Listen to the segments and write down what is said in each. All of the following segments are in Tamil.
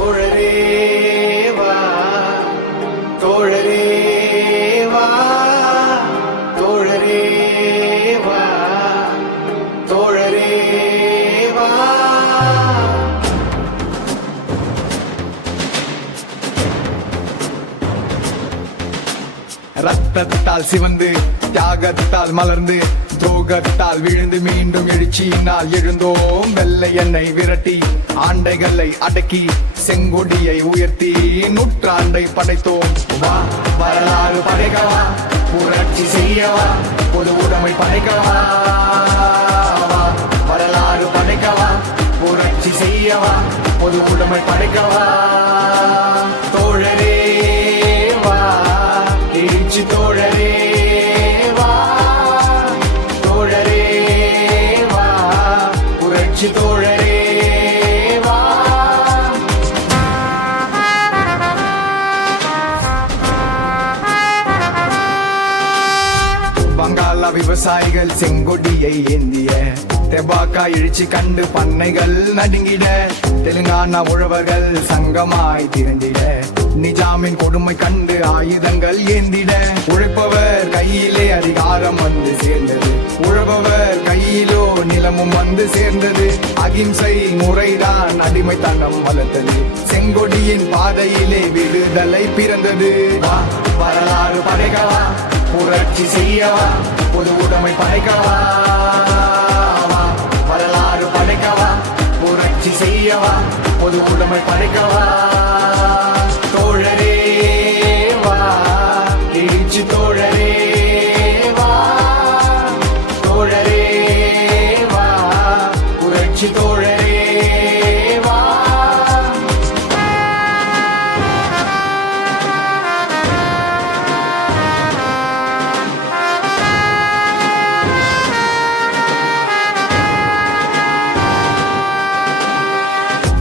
தோழரேவா தோழரேவா தோழரேவா தோழரேவா. ரத்தத்தால் சிவந்து தியாகத்தால் மலர்ந்து துரோகத்தால் விழுந்து மீண்டும் எழுச்சியினால் எழுந்தோம். வெள்ளை எண்ணெய் விரட்டி ஆண்டைகளை அடக்கி செங்கொடியை உயர்த்தி நூற்றாண்டை படைத்தோம். வா வரலாறு படைக்கவா? புரட்சி செய்யவா? பொது உடைமை படைக்கவா? வரலாறு படைக்கவா? புரட்சி செய்யவா? பொது உடைமை படைக்கவா? விவசாயிகள் செங்கொடியை ஏந்திய தெபாக்கா எழுச்சி கண்டு பண்ணைகள் நடுங்கிட. தெலுங்கானா உழவர்கள் சங்கமாய் திரண்டிட. நிஜாமின் கொடுமை கண்டு ஆயுதங்கள் ஏந்திட. உழைப்பவர் கையிலே அதிகாரம் வந்து சேர்ந்தது. உழப்பவர் கையிலோ நிலமும் வந்து சேர்ந்தது. அகிம்சை முறைதான் அடிமைத்தனம் வளர்த்தது. செங்கொடியின் பாதையிலே விடுதலை பிறந்தது. வரலாறு படைகளா? புரட்சி செய்யவா? பொது உடைமை படைக்கவா? வரலாறு படைக்கவா? புரட்சி செய்யவா? பொது உடைமை படைக்கவா?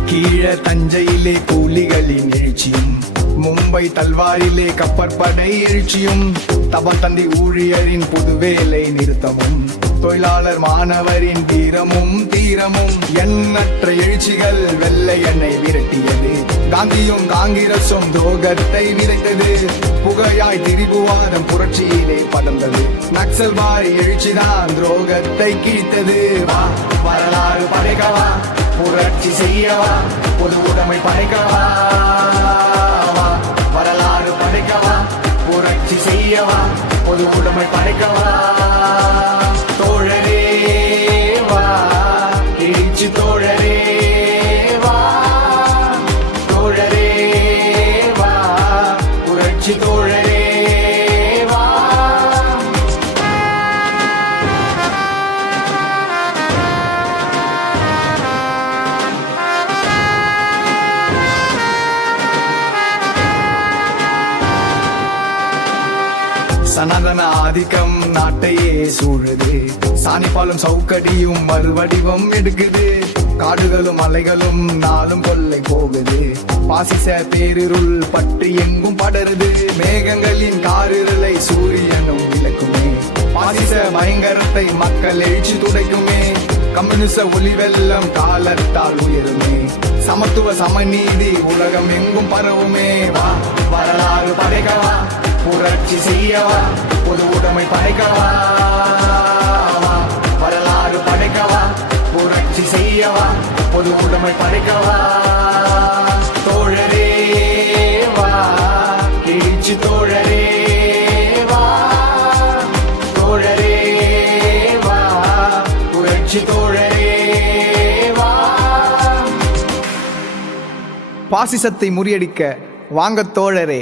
கீழ தஞ்சையிலே கூலிகளின் எழுச்சியும் மும்பை தல்வாரிலே கப்பற்படை எழுச்சியும் தபால் தந்தி ஊழியரின் புதுவேலை நிறுத்தமும் தொழிலாளர் மாணவரின் தீரமும் தீரமும் எண்ணற்ற எழுச்சிகள் வெள்ளை எண்ணெய் விரட்டியது. காந்தியும் காங்கிரசும் துரோகத்தை விதைத்தது. புகையாய் திரிபுவாதம் புரட்சியிலே படர்ந்தது. நக்சல்வாரி எழுச்சிதான் துரோகத்தை கிழித்தது. வா வரலாறு படைக்கவா? புரட்சி செய்யவா? பொது உடைமை படைக்கவா? வரலாறு படைக்கவா? புரட்சி செய்யவா? பொது உடைமை படைக்கவா? சனாதன ஆதிக்கம் நாட்டையே சூழுது. சாணிப்பாலும் சவுக்கடியும் மறுவடிவம் எடுக்குது. காடுகளும் அலைகளும் நாளும் கொள்ளை போகுது. பாசிச பேரிருள் பற்றி எங்கும் படருது. மேகங்களின் காரிருளை சூரியனும் விளக்குமே. பாசிச பயங்கரத்தை மக்கள் எழுச்சி துடைக்குமே. கம்யூனிச ஒளி வெள்ளம் காலத்தால் உயருமே. சமத்துவ சமநீதி உலகம் எங்கும் பரவுமே. வா வரலாறு படைக்கவா புரட்சி செய்யவா? பொது உடைமை படைக்கவா? வரலாறு படைக்கவா? புரட்சி செய்யவா? பொது உடைமை படைக்கவா? தோழரே வா எழுச்சி தோழரே வா. தோழரே வா புரட்சி தோழரே பாசிசத்தை முறியடிக்க வாங்க தோழரே.